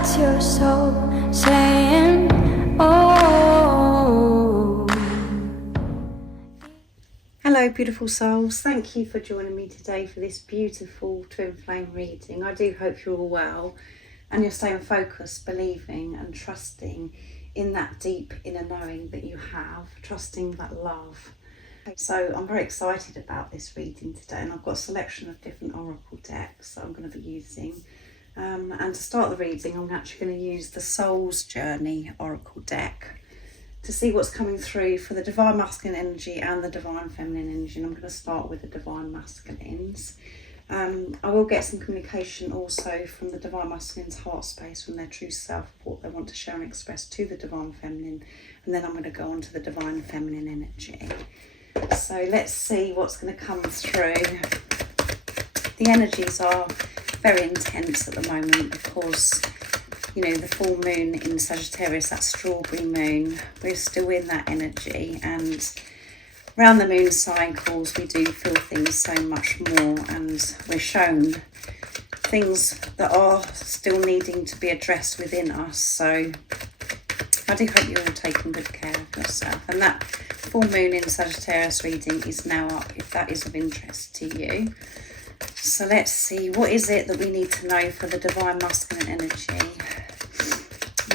That's your soul saying, oh. Hello beautiful souls, thank you for joining me today for this beautiful twin flame reading. I do hope you're all well and you're staying focused, believing and trusting in that deep inner knowing that you have, trusting that love. So I'm very excited about this reading today, and I've got a selection of different oracle decks that I'm going to be using. And to start the reading, I'm actually going to use the Soul's Journey oracle deck to see what's coming through for the Divine Masculine energy and the Divine Feminine energy. And I'm going to start with the Divine Masculines. I will get some communication also from the Divine Masculine's heart space, from their true self, what they want to share and express to the Divine Feminine. And then I'm going to go on to the Divine Feminine energy. So let's see what's going to come through. The energies are very intense at the moment because, you know, the full moon in Sagittarius, that strawberry moon, we're still in that energy, and around the moon cycles we do feel things so much more, and we're shown things that are still needing to be addressed within us. So I do hope you're all taking good care of yourself, and that full moon in Sagittarius reading is now up if that is of interest to you. So let's see, what is it that we need to know for the Divine Masculine energy?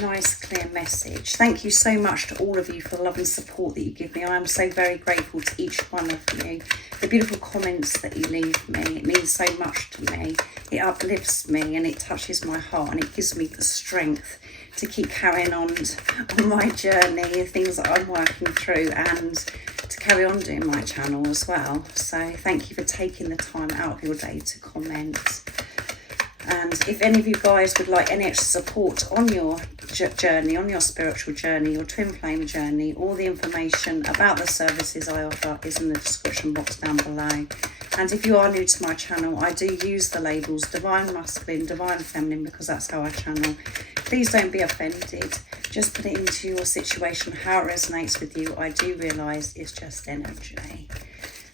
Nice clear message. Thank you so much to all of you for the love and support that you give me. I am so very grateful to each one of you. The beautiful comments that you leave me, it means so much to me. It uplifts me and it touches my heart, and it gives me the strength to keep carrying on my journey, the things that I'm working through, and to carry on doing my channel as well. So thank you for taking the time out of your day to comment. And if any of you guys would like any extra support on your journey, on your spiritual journey, your twin flame journey, all the information about the services I offer is in the description box down below. And if you are new to my channel, I do use the labels Divine Masculine, Divine Feminine, because that's how I channel. Please don't be offended. Just put it into your situation, how it resonates with you. I do realise it's just energy.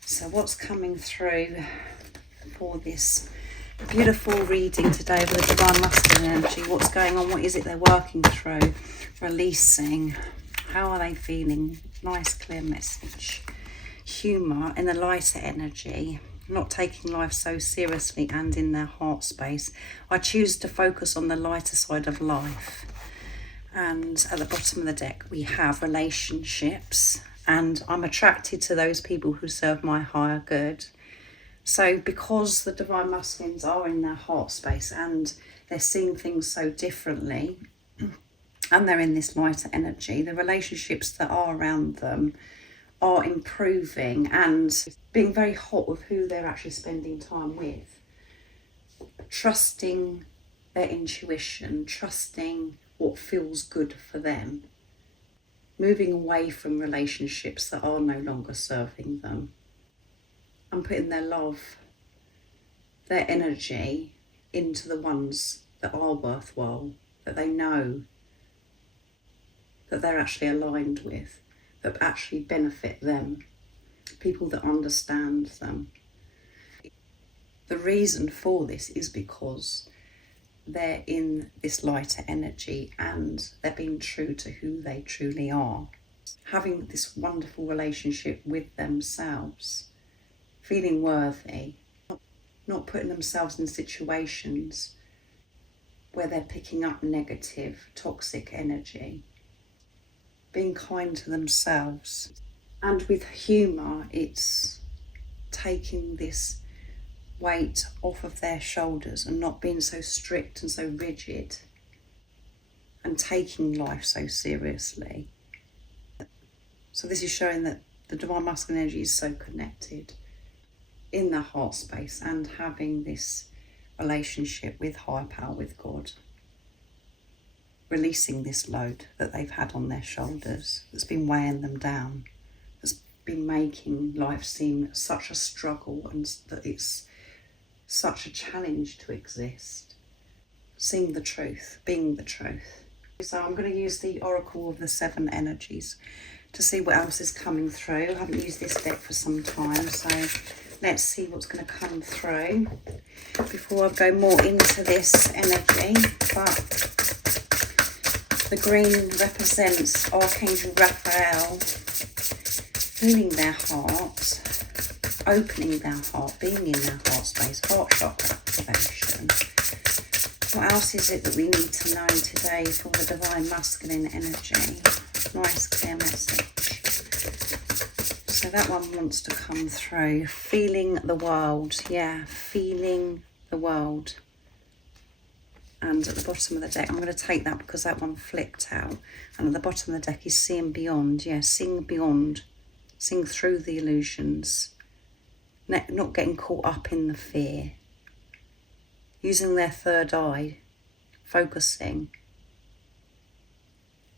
So what's coming through for this beautiful reading today with the Divine Masculine energy? What's going on? What is it they're working through? Releasing. How are they feeling? Nice clear message. Humour in the lighter energy. Not taking life so seriously, and in their heart space. I choose to focus on the lighter side of life. And at the bottom of the deck we have relationships, and I'm attracted to those people who serve my higher good. So because the Divine Masculines are in their heart space and they're seeing things so differently, and they're in this lighter energy, the relationships that are around them are improving and being very hot with who they're actually spending time with. Trusting their intuition, trusting what feels good for them. Moving away from relationships that are no longer serving them. And putting their love, their energy into the ones that are worthwhile, that they know that they're actually aligned with, that actually benefit them, people that understand them. The reason for this is because they're in this lighter energy and they're being true to who they truly are. Having this wonderful relationship with themselves, feeling worthy, not putting themselves in situations where they're picking up negative, toxic energy. Being kind to themselves, and with humour, it's taking this weight off of their shoulders and not being so strict and so rigid and taking life so seriously. So this is showing that the Divine Masculine energy is so connected in their heart space and having this relationship with higher power, with God. Releasing this load that they've had on their shoulders that's been weighing them down, that's been making life seem such a struggle and that it's such a challenge to exist. Seeing the truth, being the truth. So I'm going to use the Oracle of the Seven Energies to see what else is coming through. I haven't used this deck for some time, so let's see what's going to come through before I go more into this energy. But The green represents Archangel Raphael, healing their heart, opening their heart, being in their heart space, heart chakra activation. What else is it that we need to know today for the divine masculine energy? Nice clear message. So that one wants to come through. Feeling the world. Yeah, feeling the world. And at the bottom of the deck, I'm going to take that because that one flicked out. And at the bottom of the deck is seeing beyond. Yeah, seeing beyond. Seeing through the illusions. Not getting caught up in the fear. Using their third eye. Focusing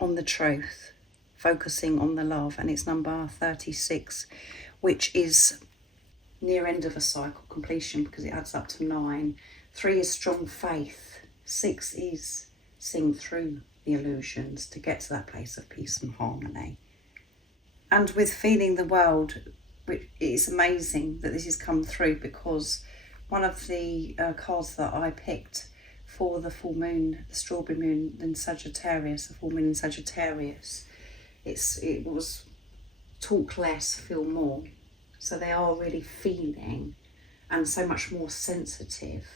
on the truth. Focusing on the love. And it's number 36, which is near end of a cycle completion because it adds up to 9. 3 is strong faith. 6 is seeing through the illusions to get to that place of peace and harmony. And with feeling the world, it's amazing that this has come through because one of the cards that I picked for the full moon, the strawberry moon in Sagittarius, the full moon in Sagittarius, it was talk less, feel more. So they are really feeling and so much more sensitive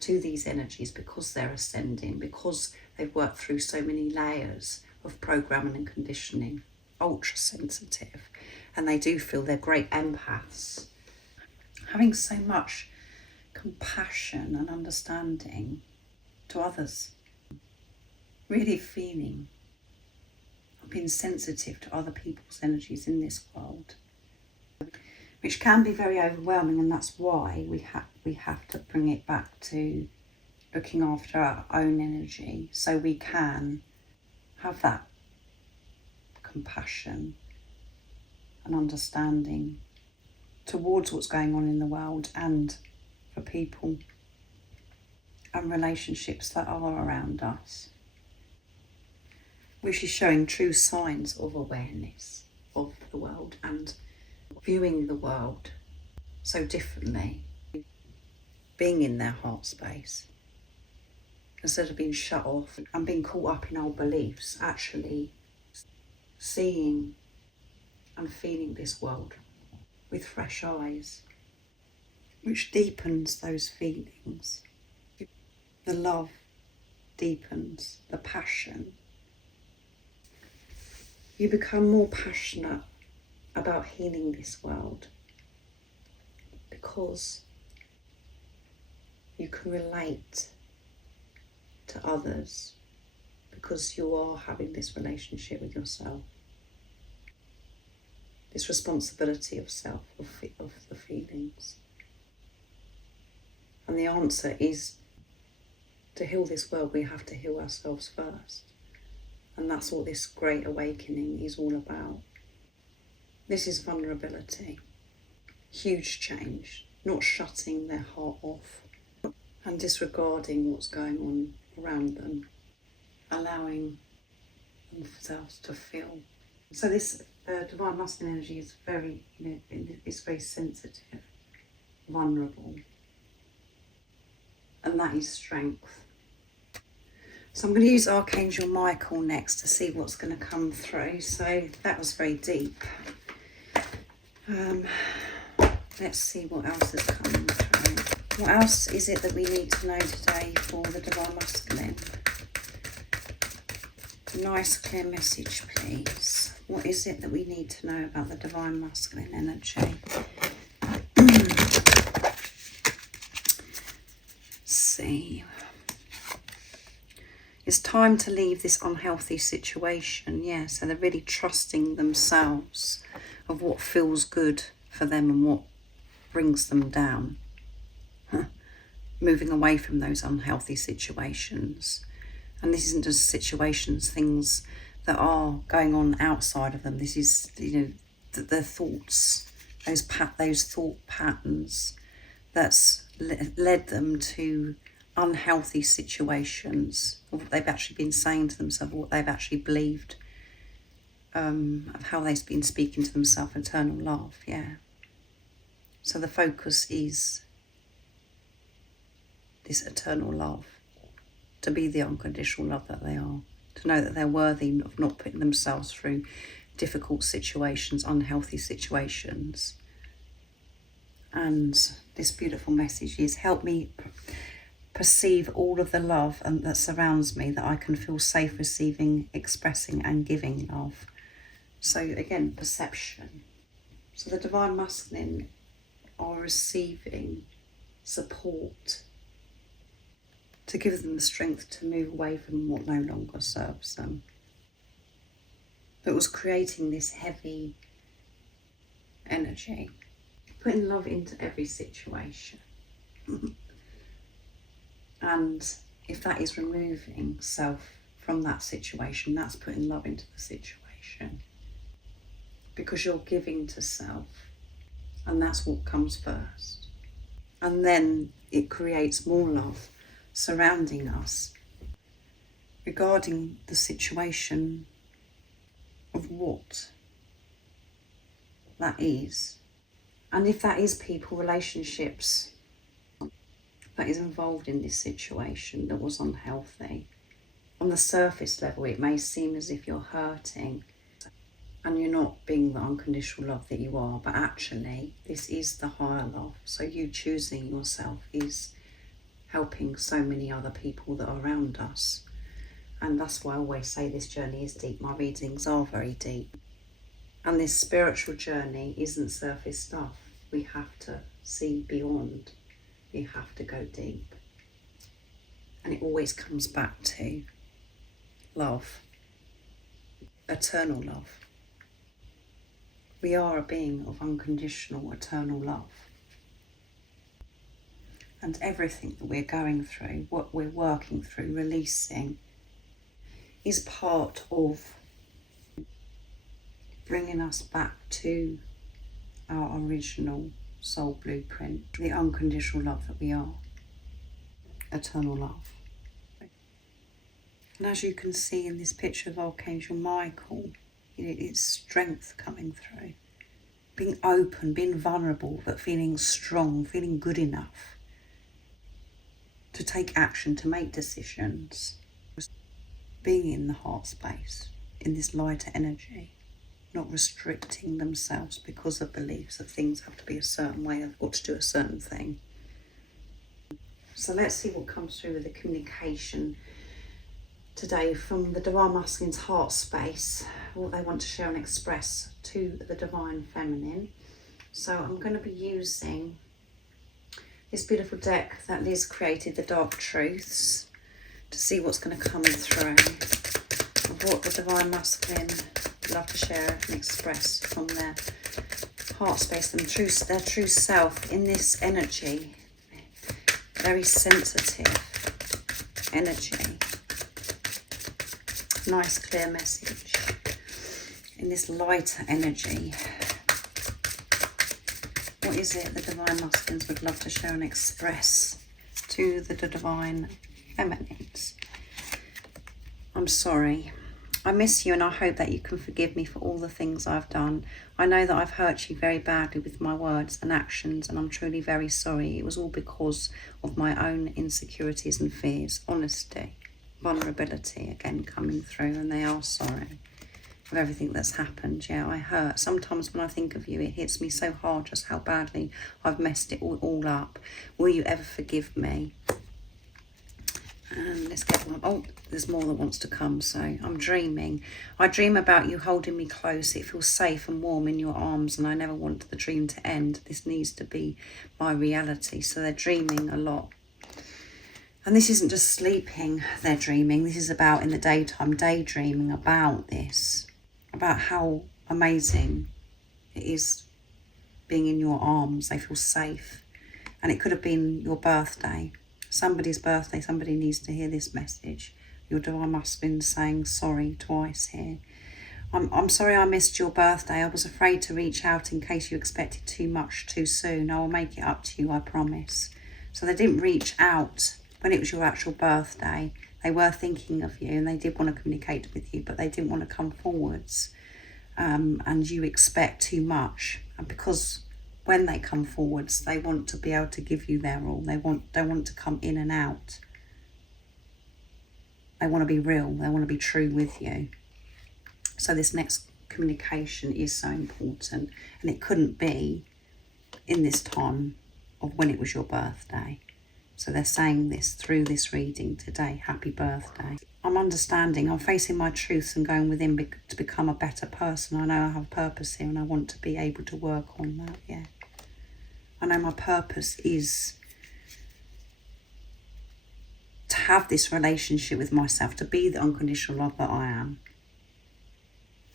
to these energies because they're ascending, because they've worked through so many layers of programming and conditioning, ultra sensitive, and they do feel they're great empaths, having so much compassion and understanding to others, really feeling, being sensitive to other people's energies in this world, which can be very overwhelming, and that's why we have to bring it back to looking after our own energy so we can have that compassion and understanding towards what's going on in the world and for people and relationships that are around us, which is showing true signs of awareness of the world and viewing the world so differently, being in their heart space instead of being shut off and being caught up in old beliefs, actually seeing and feeling this world with fresh eyes, which deepens those feelings. The love deepens, the passion. You become more passionate about healing this world because you can relate to others because you are having this relationship with yourself, this responsibility of self, of the feelings. And the answer is to heal this world, we have to heal ourselves first. And that's what this great awakening is all about. This is vulnerability, huge change, not shutting their heart off and disregarding what's going on around them, allowing themselves to feel. So this divine masculine energy is very, it's very sensitive, vulnerable, and that is strength. So I'm going to use Archangel Michael next to see what's going to come through. So that was very deep. Let's see what else is coming through. What else is it that we need to know today for the divine masculine? Nice clear message, please. What is it that we need to know about the divine masculine energy? See. It's time to leave this unhealthy situation. Yeah, so they're really trusting themselves of what feels good for them and what brings them down. Moving away from those unhealthy situations. And this isn't just situations, things that are going on outside of them. This is, the thoughts, those thought patterns that's led them to unhealthy situations, of what they've actually been saying to themselves, what they've actually believed, of how they've been speaking to themselves, eternal love, yeah. So the focus is this eternal love, to be the unconditional love that they are, to know that they're worthy of not putting themselves through difficult situations, unhealthy situations. And this beautiful message is, help me perceive all of the love that surrounds me, that I can feel safe receiving, expressing and giving love. So again, perception. So the Divine Masculine are receiving support to give them the strength to move away from what no longer serves them. That was creating this heavy energy, putting love into every situation. And if that is removing self from that situation, that's putting love into the situation. Because you're giving to self, and that's what comes first. And then it creates more love surrounding us regarding the situation of what that is. And if that is people, relationships that is involved in this situation that was unhealthy, on the surface level it may seem as if you're hurting and you're not being the unconditional love that you are, but actually this is the higher love. So you choosing yourself is helping so many other people that are around us. And that's why I always say this journey is deep. My readings are very deep. And this spiritual journey isn't surface stuff. We have to see beyond. We have to go deep. And it always comes back to love, eternal love. We are a being of unconditional, eternal love. And everything that we're going through, what we're working through, releasing, is part of bringing us back to our original soul blueprint, the unconditional love that we are, eternal love. And as you can see in this picture of Archangel Michael, it's strength coming through, being open, being vulnerable, but feeling strong, feeling good enough to take action, to make decisions, being in the heart space, in this lighter energy, not restricting themselves because of beliefs that things have to be a certain way, they've got to do a certain thing. So let's see what comes through with the communication today from the Divine Masculine's heart space, what they want to share and express to the Divine Feminine. So I'm going to be using this beautiful deck that Liz created, the Dark Truths, to see what's going to come through of what the Divine Masculine would love to share and express from their heart space and their true self in this energy. Very sensitive energy. Nice clear message in this lighter energy. What is it the Divine Masculines would love to share and express to the Divine Feminines? I'm sorry. I miss you and I hope that you can forgive me for all the things I've done. I know that I've hurt you very badly with my words and actions, and I'm truly very sorry. It was all because of my own insecurities and fears. Honesty, vulnerability again coming through, and they are sorry for everything that's happened. Yeah, I hurt. Sometimes when I think of you, it hits me so hard just how badly I've messed it all up. Will you ever forgive me? And let's get one. Oh, there's more that wants to come. So I'm dreaming. I dream about you holding me close. It feels safe and warm in your arms, and I never want the dream to end. This needs to be my reality. So they're dreaming a lot. And this isn't just sleeping, they're dreaming. This is about in the daytime, daydreaming about this, about how amazing it is being in your arms. They feel safe. And it could have been your birthday. Somebody's birthday, somebody needs to hear this message. Your Divine Masculine saying sorry twice here. I'm sorry I missed your birthday. I was afraid to reach out in case you expected too much too soon. I will make it up to you, I promise. So they didn't reach out when it was your actual birthday. They were thinking of you and they did want to communicate with you, but they didn't want to come forwards. And you expect too much. And because when they come forwards, they want to be able to give you their all. They want to come in and out They want to be real. They want to be true with you. So this next communication is so important, and it couldn't be in this time of when it was your birthday. So they're saying this through this reading today. Happy birthday. I'm understanding. I'm facing my truths and going within to become a better person. I know I have purpose here, and I want to be able to work on that. Yeah. I know my purpose is to have this relationship with myself, to be the unconditional love that I am,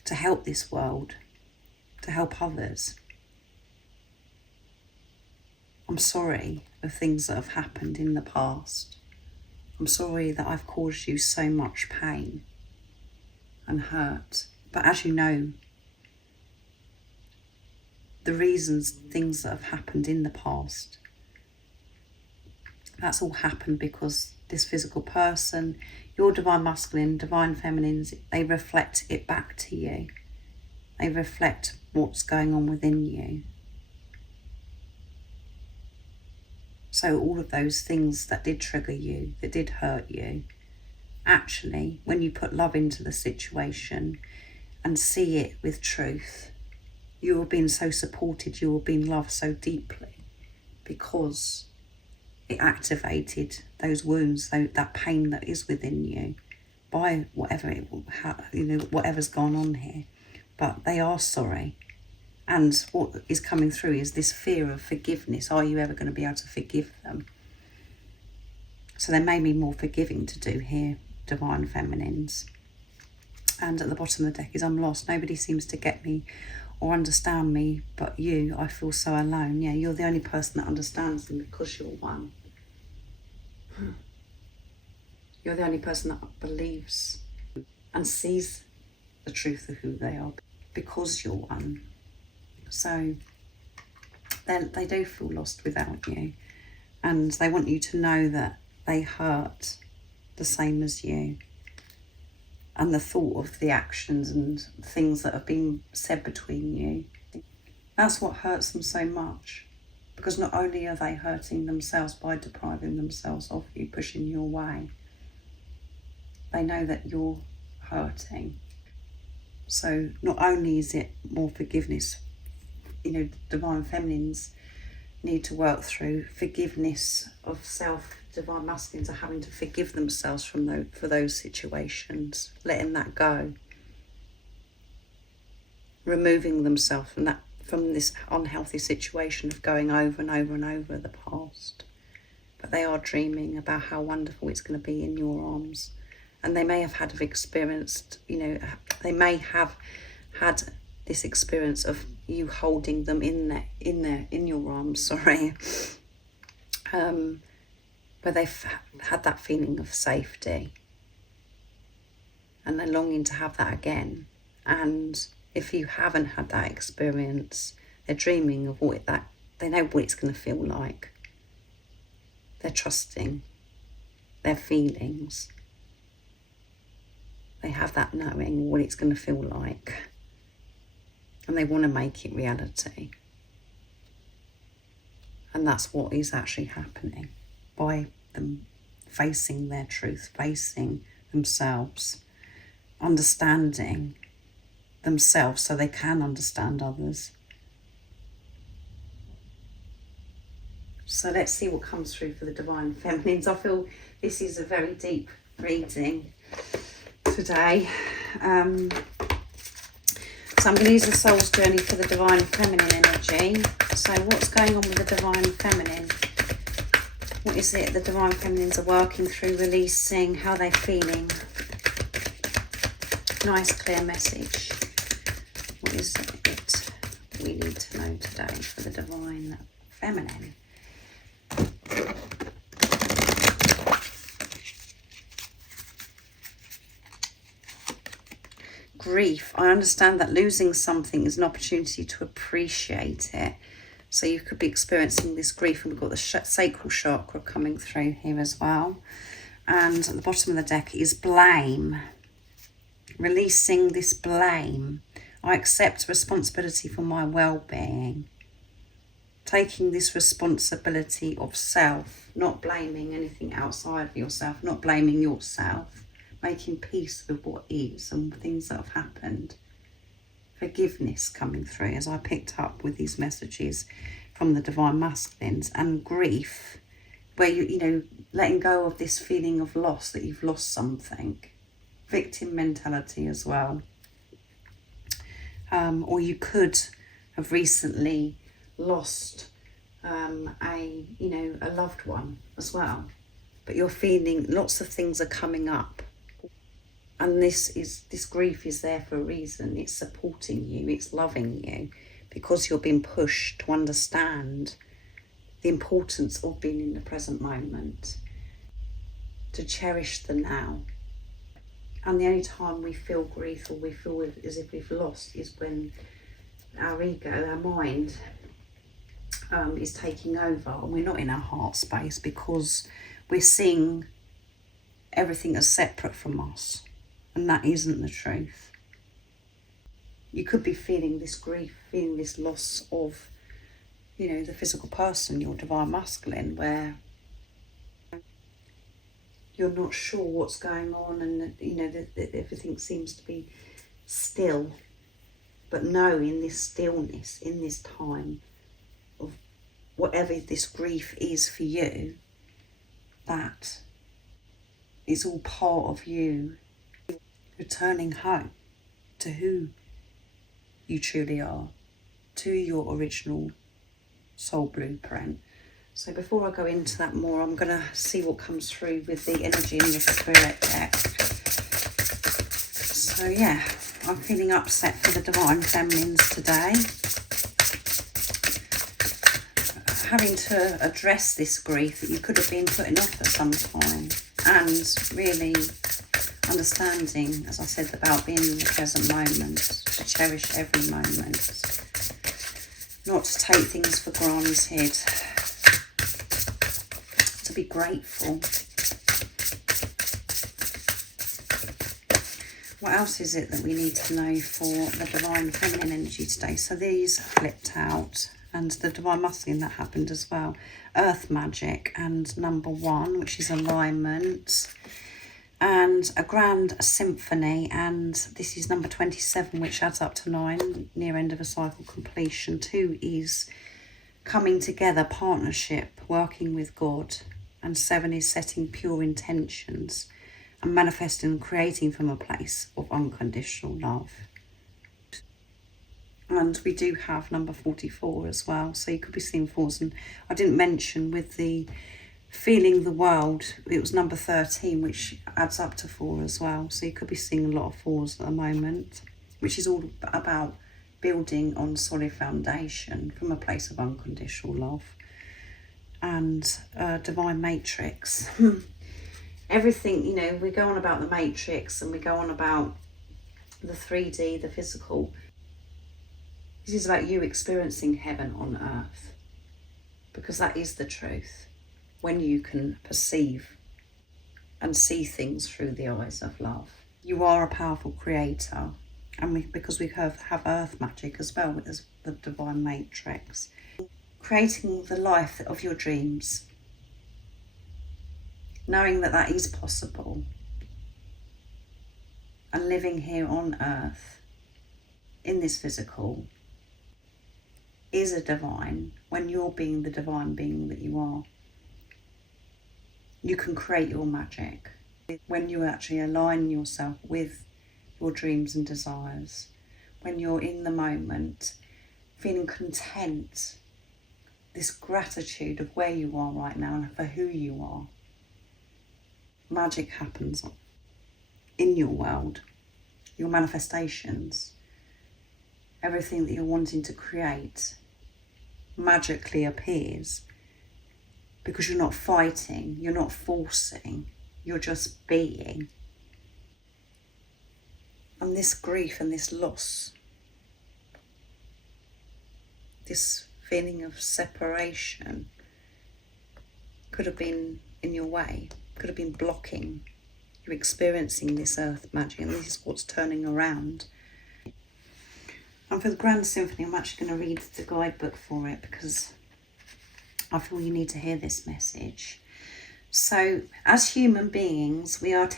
to help this world, to help others. I'm sorry for things that have happened in the past. I'm sorry that I've caused you so much pain and hurt. But as you know, the reasons, things that have happened in the past, that's all happened because this physical person, your divine masculine, divine feminines, they reflect it back to you. They reflect what's going on within you. So all of those things that did trigger you, that did hurt you, actually, when you put love into the situation and see it with truth, you are being so supported, you are being loved so deeply because it activated those wounds, that pain that is within you by whatever whatever's gone on here. But they are sorry. And what is coming through is this fear of forgiveness. Are you ever going to be able to forgive them? So there may be more forgiving to do here, divine feminines. And at the bottom of the deck is I'm lost. Nobody seems to get me or understand me but you. I feel so alone. Yeah, you're the only person that understands them because you're one. You're the only person that believes and sees the truth of who they are because you're one. So they do feel lost without you, and they want you to know that they hurt the same as you, and the thought of the actions and things that have been said between you, that's what hurts them so much, because not only are they hurting themselves by depriving themselves of you, pushing you away, they know that you're hurting. So not only is it more forgiveness, divine feminines need to work through forgiveness of self. Divine masculines are having to forgive themselves for those situations, letting that go, removing themselves from this unhealthy situation of going over and over and over the past. But they are dreaming about how wonderful it's going to be in your arms, and they may have experienced, they may have had this experience of you holding them in your arms, where they've had that feeling of safety, and they're longing to have that again. And if you haven't had that experience, they're dreaming of they know what it's going to feel like. They're trusting their feelings. They have that knowing what it's going to feel like. And they want to make it reality. And that's what is actually happening by them facing their truth, facing themselves, understanding themselves so they can understand others. So let's see what comes through for the divine feminines. I feel this is a very deep reading today. So I'm going to use the soul's journey for the divine feminine energy. So what's going on with the divine feminine? What is it the divine feminines are working through, releasing, how they're feeling? Nice clear message. What is it we need to know today for the divine feminine? Grief. I understand that losing something is an opportunity to appreciate it. So you could be experiencing this grief, and we've got the sacral chakra coming through here as well. And at the bottom of the deck is blame. Releasing this blame. I accept responsibility for my well-being. Taking this responsibility of self, not blaming anything outside of yourself, not blaming yourself, making peace with what is and things that have happened. Forgiveness coming through as I picked up with these messages from the divine masculines, and grief, where you know, letting go of this feeling of loss, that you've lost something. Victim mentality as well. Or you could have recently lost a loved one as well, but you're feeling lots of things are coming up, and this grief is there for a reason. It's supporting you, it's loving you, because you're being pushed to understand the importance of being in the present moment, to cherish the now. And the only time we feel grief, or we feel as if we've lost, is when our ego, our mind, is taking over, and we're not in our heart space, because we're seeing everything as separate from us, and that isn't the truth. You could be feeling this grief, feeling this loss of, you know, the physical person, your divine masculine, where you're not sure what's going on, and you know that everything seems to be still. But know, in this stillness, in this time of whatever this grief is for you, that is all part of you returning home to who you truly are, to your original soul blueprint. So before I go into that more, I'm going to see what comes through with the energy in your spirit deck. So yeah, I'm feeling upset for the divine feminines today. Having to address this grief that you could have been putting off for some time, and really understanding, as I said, about being in the present moment, to cherish every moment, not to take things for granted, to be grateful. What else is it that we need to know for the divine feminine energy today? So these flipped out, and the divine masculine, that happened as well. Earth magic, and number 1, which is alignment, and a grand symphony, and this is number 27, which adds up to 9, near end of a cycle completion. 2 is coming together, partnership, working with God, and 7 is setting pure intentions and manifesting and creating from a place of unconditional love. And we do have number 44 as well, so you could be seeing 4s. And I didn't mention with the feeling the world, it was number 13, which adds up to 4 as well. So you could be seeing a lot of 4s at the moment, which is all about building on solid foundation from a place of unconditional love. And divine matrix. Everything, you know, we go on about the matrix, and we go on about the 3D, the physical. This is about you experiencing heaven on earth, because that is the truth, when you can perceive and see things through the eyes of love. You are a powerful creator, and because we have earth magic as well with the divine matrix. Creating the life of your dreams, knowing that that is possible, and living here on earth in this physical is a divine. When you're being the divine being that you are, you can create your magic when you actually align yourself with your dreams and desires, when you're in the moment, feeling content, this gratitude of where you are right now and for who you are. Magic happens in your world, your manifestations, everything that you're wanting to create magically appears, because you're not fighting, you're not forcing, you're just being. And this grief and this loss, this feeling of separation, could have been in your way, could have been blocking you experiencing this earth magic, and this is what's turning around. And for the Grand Symphony, I'm actually going to read the guidebook for it, because I feel you need to hear this message. So as human beings, we have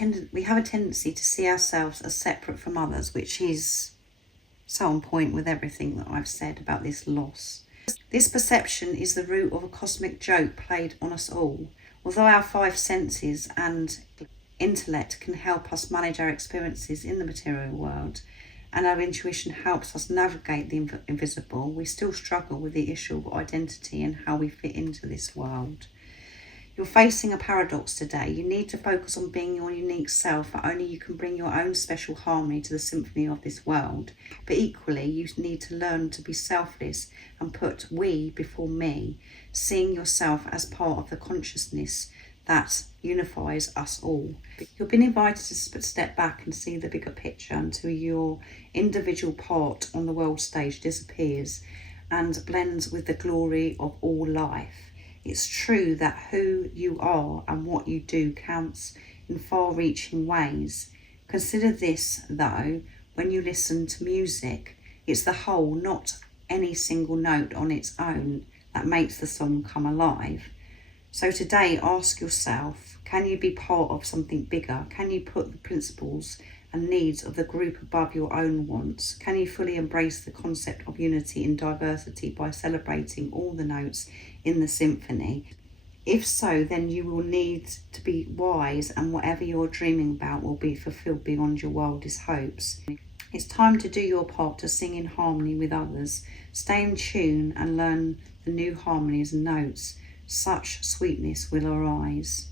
a tendency to see ourselves as separate from others, which is so on point with everything that I've said about this loss. This perception is the root of a cosmic joke played on us all. Although our five senses and intellect can help us manage our experiences in the material world, and our intuition helps us navigate the invisible, we still struggle with the issue of identity and how we fit into this world. You're facing a paradox today. You need to focus on being your unique self, but only you can bring your own special harmony to the symphony of this world. But equally, you need to learn to be selfless and put we before me, seeing yourself as part of the consciousness that unifies us all. You've been invited to step back and see the bigger picture until your individual part on the world stage disappears and blends with the glory of all life. It's true that who you are and what you do counts in far-reaching ways. Consider this, though, when you listen to music, it's the whole, not any single note on its own, that makes the song come alive. So today, ask yourself, can you be part of something bigger? Can you put the principles and needs of the group above your own wants? Can you fully embrace the concept of unity in diversity by celebrating all the notes in the symphony? If so, then you will need to be wise, and whatever you're dreaming about will be fulfilled beyond your wildest hopes. It's time to do your part to sing in harmony with others. Stay in tune and learn the new harmonies and notes. Such sweetness will arise.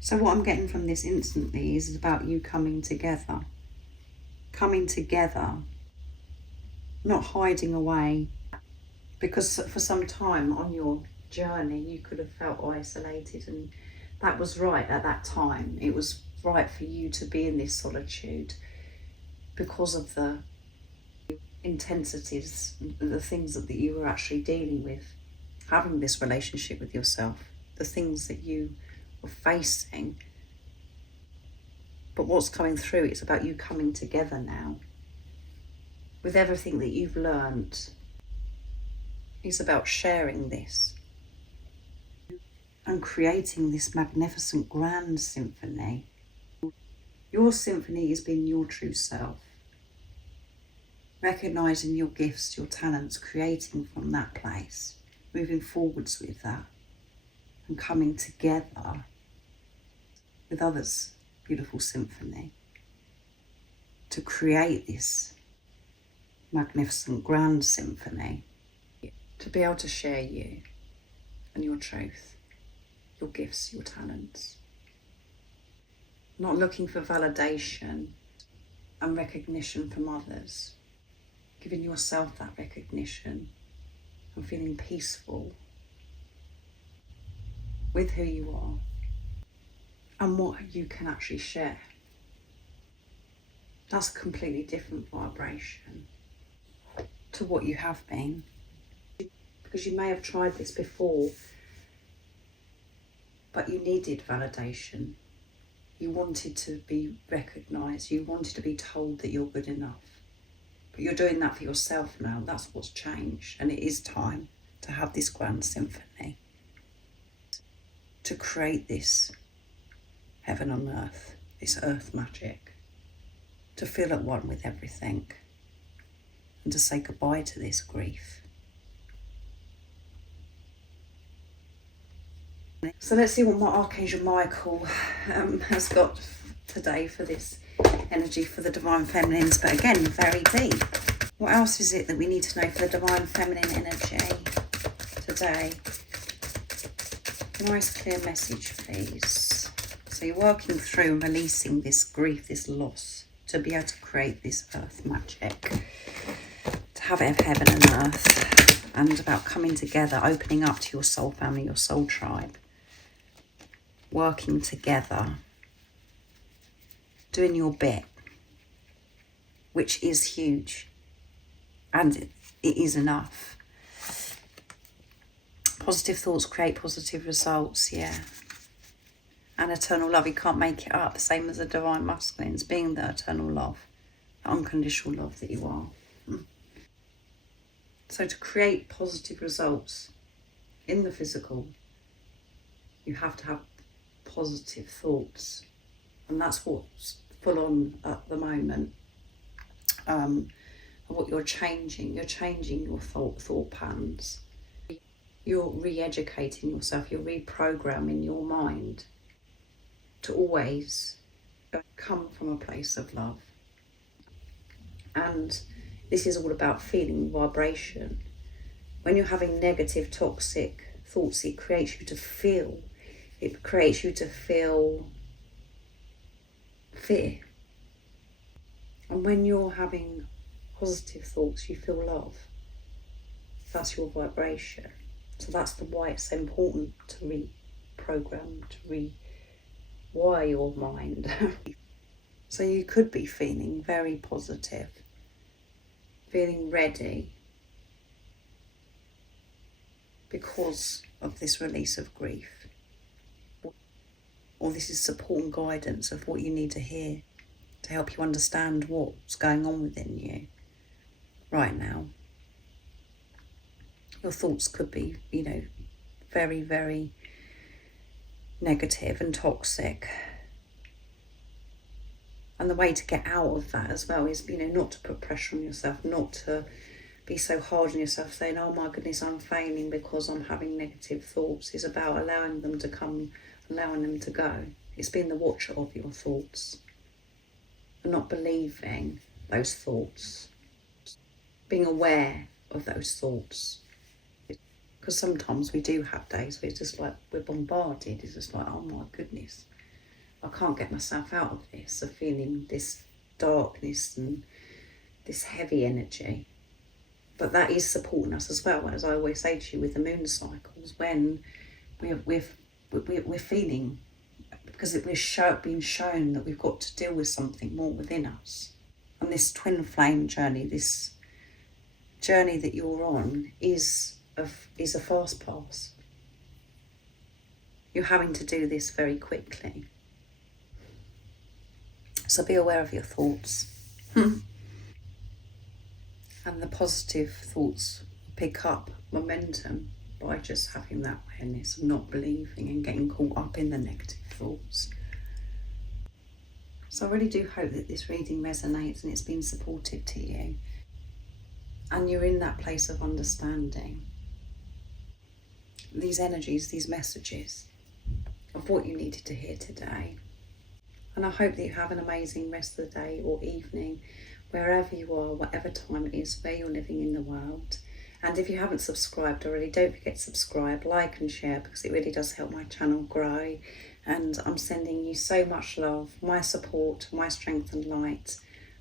So what I'm getting from this instantly is about you coming together. Coming together, not hiding away. Because for some time on your journey, you could have felt isolated, and that was right at that time. It was right for you to be in this solitude because of the intensities, the things that you were actually dealing with, having this relationship with yourself, the things that you were facing. But what's coming through, it's about you coming together now. With everything that you've learned, it's about sharing this and creating this magnificent grand symphony. Your symphony is being your true self, recognising your gifts, your talents, creating from that place, moving forwards with that, and coming together with others' beautiful symphony to create this magnificent grand symphony, to be able to share you and your truth, your gifts, your talents. Not looking for validation and recognition from others, giving yourself that recognition and feeling peaceful with who you are and what you can actually share. That's a completely different vibration to what you have been, because you may have tried this before, but you needed validation. You wanted to be recognised. You wanted to be told that you're good enough. But you're doing that for yourself now. That's what's changed. And it is time to have this grand symphony, to create this heaven on earth, this earth magic, to feel at one with everything and to say goodbye to this grief. So let's see what my Archangel Michael has got today for this energy for the Divine Feminines, but again, very deep. What else is it that we need to know for the Divine Feminine energy today? Nice clear message, please. So you're working through and releasing this grief, this loss, to be able to create this earth magic, to have it of heaven and earth, and about coming together, opening up to your soul family, your soul tribe, working together, doing your bit, which is huge, and it is enough. Positive thoughts create positive results, yeah. And eternal love, you can't make it up, same as the Divine Masculines, being the eternal love, the unconditional love that you are. So to create positive results in the physical, You have to have positive thoughts, and that's what's full on at the moment. What you're changing your thought patterns. You're re-educating yourself, you're reprogramming your mind to always come from a place of love. And this is all about feeling vibration. When you're having negative, toxic thoughts, it creates you to feel. It creates you to feel fear. And when you're having positive thoughts, you feel love. That's your vibration. So that's why it's so important to reprogram, to rewire your mind. So you could be feeling very positive, feeling ready because of this release of grief. Or this is support and guidance of what you need to hear to help you understand what's going on within you right now. Your thoughts could be, very, very negative and toxic. And the way to get out of that as well is, not to put pressure on yourself, not to be so hard on yourself, saying, oh my goodness, I'm failing because I'm having negative thoughts. It's about allowing them to come, allowing them to go. It's being the watcher of your thoughts and not believing those thoughts, being aware of those thoughts. Because sometimes we do have days where it's just like we're bombarded. It's just like, oh my goodness, I can't get myself out of this, of feeling this darkness and this heavy energy. But that is supporting us as well, as I always say to you with the moon cycles, when we're feeling, because we're being shown that we've got to deal with something more within us. And this twin flame journey, this journey that you're on is a fast pass. You're having to do this very quickly. So be aware of your thoughts. And the positive thoughts pick up momentum by just having that awareness of not believing and getting caught up in the negative thoughts. So I really do hope that this reading resonates and it's been supportive to you. And you're in that place of understanding these energies, these messages of what you needed to hear today. And I hope that you have an amazing rest of the day or evening, wherever you are, whatever time it is, where you're living in the world. And if you haven't subscribed already, don't forget to subscribe, like and share, because it really does help my channel grow. And I'm sending you so much love, my support, my strength and light.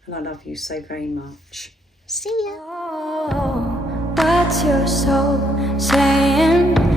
And I love you so very much. See ya. Oh, what's your soul saying?